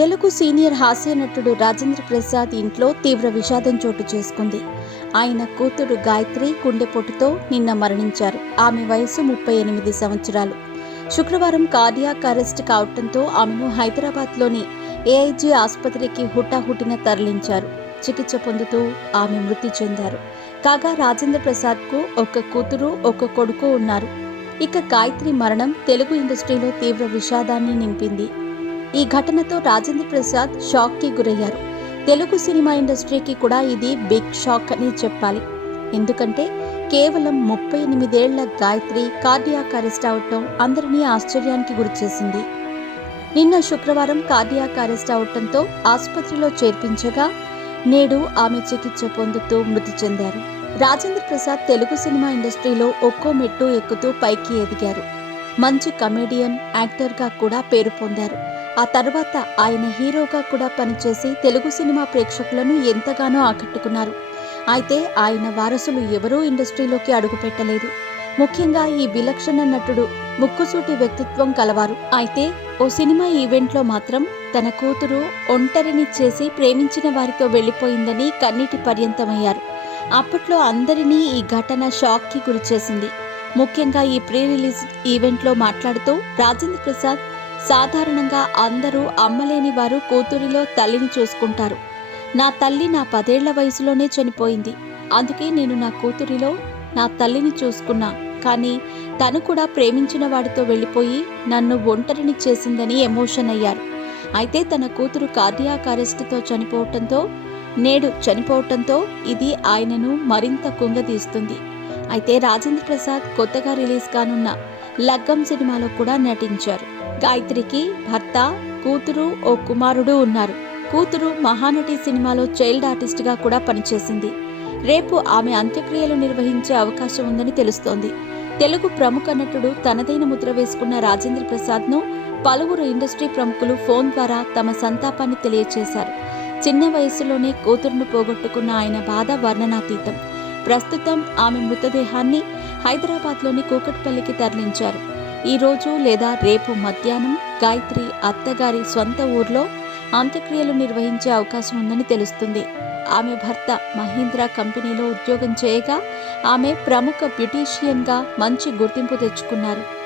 Telugu senior హాస్య నటుడు రాజేంద్ర ప్రసాద్ ఇంట్లో తీవ్ర విషాదం చోటు చేసుకుంది. ఆయన కూతురు గాయత్రి గుండెపోటుతో నిన్న మరణించారు. ఆమె వయసు 38 సంవత్సరాలు. శుక్రవారం కార్డియాక్ అరెస్ట్ కావడంతో ఆమెను హైదరాబాద్లోని ఏఐజీ ఆసుపత్రికి హుటాహుటిన తరలించారు. చికిత్స పొందుతూ ఆమె మృతి చెందారు. కాగా రాజేంద్ర ప్రసాద్కు ఒక కూతురు, ఒక కొడుకు ఉన్నారు. ఇక గాయత్రి మరణం తెలుగు ఇండస్ట్రీలో తీవ్ర విషాదాన్ని నింపింది. ఈ ఘటనతో రాజేంద్ర ప్రసాద్ షాక్కి గురయ్యారు. తెలుగు సినిమా ఇండస్ట్రీకి కూడా ఇది బిగ్ షాక్ అని చెప్పాలి. ఎందుకంటే కేవలం 38 ఏళ్ల గాయత్రి కార్డియాక్ అరెస్ట్ అవటం అందరినీ ఆశ్చర్యానికి గురిచేసింది. నిన్న శుక్రవారం కార్డియాక్ అరెస్ట్ అవటంతో ఆసుపత్రిలో చేర్పించగా నేడు ఆమె చికిత్స పొందుతూ మృతి చెందారు. రాజేంద్ర ప్రసాద్ తెలుగు సినిమా ఇండస్ట్రీలో ఒక్కో మెట్టు ఎక్కుతూ పైకి ఎదిగారు. మంచి కమెడియన్, యాక్టర్గా కూడా పేరు పొందారు. ఆ తర్వాత ఆయన హీరోగా కూడా పనిచేసి తెలుగు సినిమా ప్రేక్షకులను ఎంతగానో ఆకట్టుకున్నారు. అయితే ఆయన వారసులు ఎవరూ ఇండస్ట్రీలోకి అడుగుపెట్టలేదు. ముఖ్యంగా ఈ విలక్షణ నటుడు ముక్కుసూటి వ్యక్తిత్వం కలవారు. అయితే ఓ సినిమా ఈవెంట్లో మాత్రం తన కూతురు ఒంటరిని చేసి ప్రేమించిన వారితో వెళ్లిపోయిందని కన్నీటి పర్యంతమయ్యారు. అప్పట్లో అందరినీ ఈ ఘటన షాక్కి గురిచేసింది. ముఖ్యంగా ఈ ప్రీ రిలీజ్ ఈవెంట్లో మాట్లాడుతూ రాజేంద్ర ప్రసాద్, సాధారణంగా అందరూ అమ్మలేని వారు కూతురిలో తల్లిని చూసుకుంటారు. నా తల్లి నా 10 ఏళ్ల వయసులోనే చనిపోయింది. అందుకే నేను నా కూతురిలో నా తల్లిని చూసుకున్నా. కానీ తను కూడా ప్రేమించిన వాడితో వెళ్ళిపోయి నన్ను ఒంటరిని చేసిందని ఎమోషన్ అయ్యారు. అయితే తన కూతురు కార్డియాక్ అరెస్ట్తో చనిపోవటంతో ఇది ఆయనను మరింత కుంగదీస్తుంది. అయితే రాజేంద్ర ప్రసాద్ కొత్తగా రిలీజ్ కానున్న లగ్గం సినిమాలో కూడా నటించారు. గాయత్రికి భర్త, కూతురు, ఓ కుమారుడు ఉన్నారు. కూతురు మహానటి సినిమాలో చైల్డ్ ఆర్టిస్ట్గా కూడా పనిచేసింది. రేపు ఆమె అంత్యక్రియలు నిర్వహించే అవకాశం ఉందని తెలుస్తోంది. తెలుగు ప్రముఖ నటుడు తనదైన ముద్ర వేసుకున్న రాజేంద్ర ప్రసాద్ను పలువురు ఇండస్ట్రీ ప్రముఖులు ఫోన్ ద్వారా తమ సంతాపాన్ని తెలియజేశారు. చిన్న వయసులోనే కూతురును పోగొట్టుకున్న ఆయన బాధ వర్ణనాతీతం. ప్రస్తుతం ఆమె మృతదేహాన్ని హైదరాబాద్లోని కూకట్పల్లికి తరలించారు. ఈ రోజు లేదా రేపు మధ్యాహ్నం గాయత్రి అత్తగారి సొంత ఊర్లో అంత్యక్రియలు నిర్వహించే అవకాశం ఉందని తెలుస్తుంది. ఆమె భర్త మహీంద్రా కంపెనీలో ఉద్యోగం చేయగా ఆమె ప్రముఖ బ్యూటీషియన్గా మంచి గుర్తింపు తెచ్చుకున్నారు.